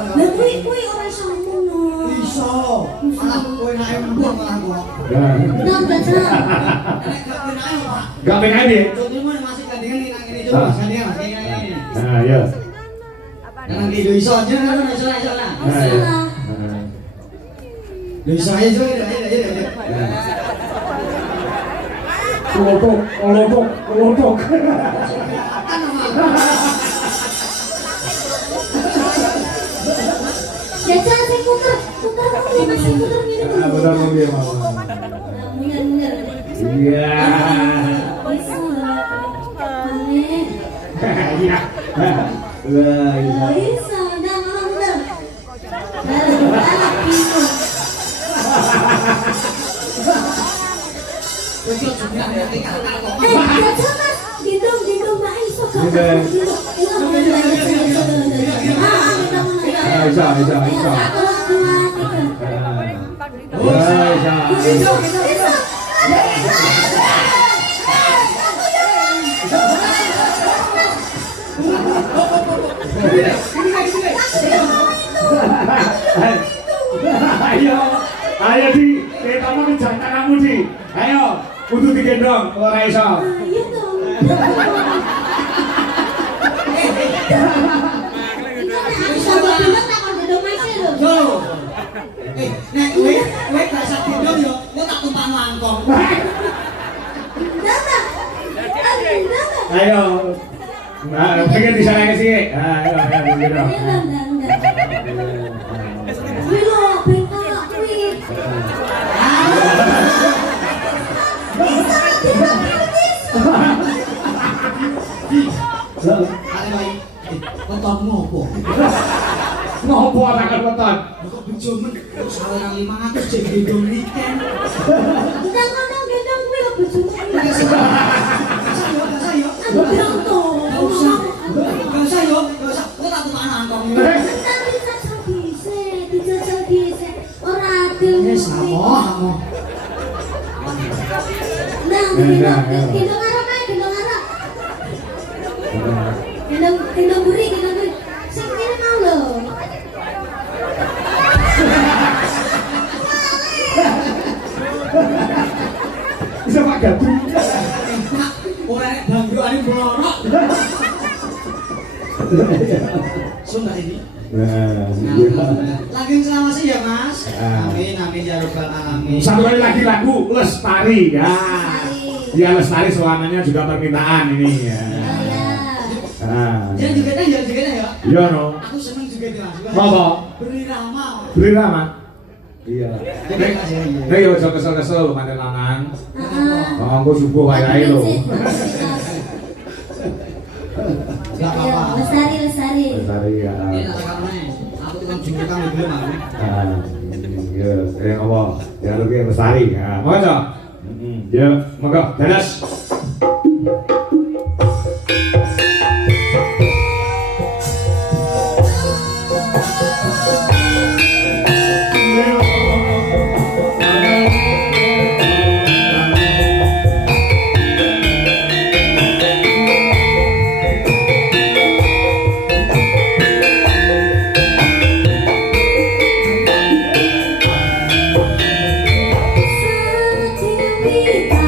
Lah kuwi ora iso ngono. Iso. Malah kowe nek mbuh malah kok. Nang baca. Nek gak penae Pak. Gak penae piye? Contohnya masih gandengan nang ngene coba gandengan Mas ini. Nah, ya. Nang iki iso aja kan iso lah. Masalah. Iso aja ayo. Kelompok. Jajan sing puter masih puter ngene. Benar mobil mama. Munyer. Iya. Bisa. Aneh. Iya. Lah, iya. Bisa, dah malah bener. Anak pintu. Jajan mas, gendong Mbak Iso gak? Ayo di, kamu kejar kamu di. Ayo, untuk digendong, ora iso. Ayo dong. Sama bilang tak kon gendong masih lho. Yo. Nek kowe gak sak gendong yo, kowe tak tumpang langkong. Datang. Ayo. Nah, pengen di sana ke sini. Ayo, gendong. Wih lo, bengkak wih. Kali wae. Kontonmu opo? Ngopo takon weton? Kok bejomen saweran 500 jek gendong weekend. Kita ngomong gendong wih lo bojomu. Gak usah yo. Aku bilang tuh. Gak usah. Kowe tak tumpang langkong. Dijajal bisa. Ora adil. Wis amo. Nah, gendong arah main, gendong arah. Gendong buri. Sing kene mau lho. Bisa Pak Gadu. Pak, ora nek bangrokane blorok. Sumpah ini. Nah, Lagi selawase ya Mas. Amin ya rabbal alamin. satu kali lagi lagu Lestari ya. Ya Lestari selamanya juga permintaan ini ya. Nah. Jangan juga ya. Iya no. Aku seneng juga Mas. Apa? Beri Rama. Iya. Nek yo aja kesel-kesel manten lanang. Heeh. Engko subuh wayahe lho. Enggak apa-apa. Lestari. Lestari ya. Ini tak karena aku tukang jungkir kamu belum aku. Ya, apa? Ya lebih Lestari. Ya, mau aja. Ya, monggo, dadas. Setiap kita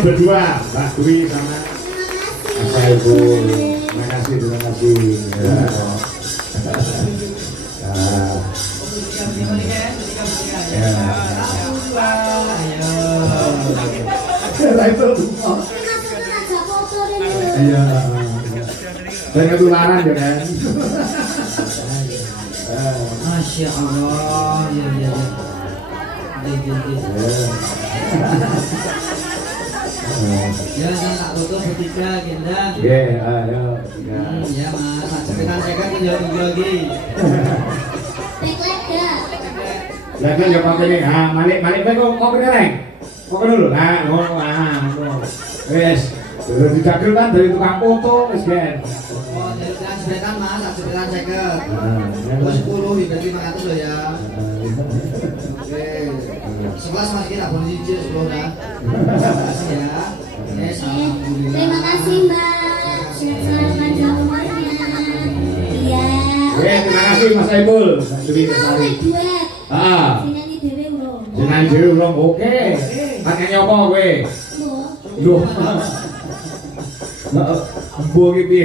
berdua, Mbak Dwi sama Mas Saiful. Terima kasih, terima kasih. Ya. Ya. Ya, itu. Iya. Dan ketularan ya kan. Masya Allah, ya ya ya. Ya, saya tak foto bertiga, Genda. Oke, ayo. Ya mas, sekitar saya kan menjauh lagi. Lagi ya kopi nih, malik kopi nih, kopi dulu, wes, udah dicakil kan dari tukang foto, wes kan. Oh, dari tukang sebetan mas, sekitar saya ke. Terus 10, berarti 500 loh ya. Oke, 11 mas kita boleh cicil 10 dah. Terima kasih ya. Terima kasih Mbak. Selamat panjang umurnya. Iya. Oke, terima kasih Mas Saiful. Kita oleh duet. Sinani Dewi Urung. Jenang Dewi Urung, oke. Pakai nyopo kowe? Loh. Loh. Mbok iki piye?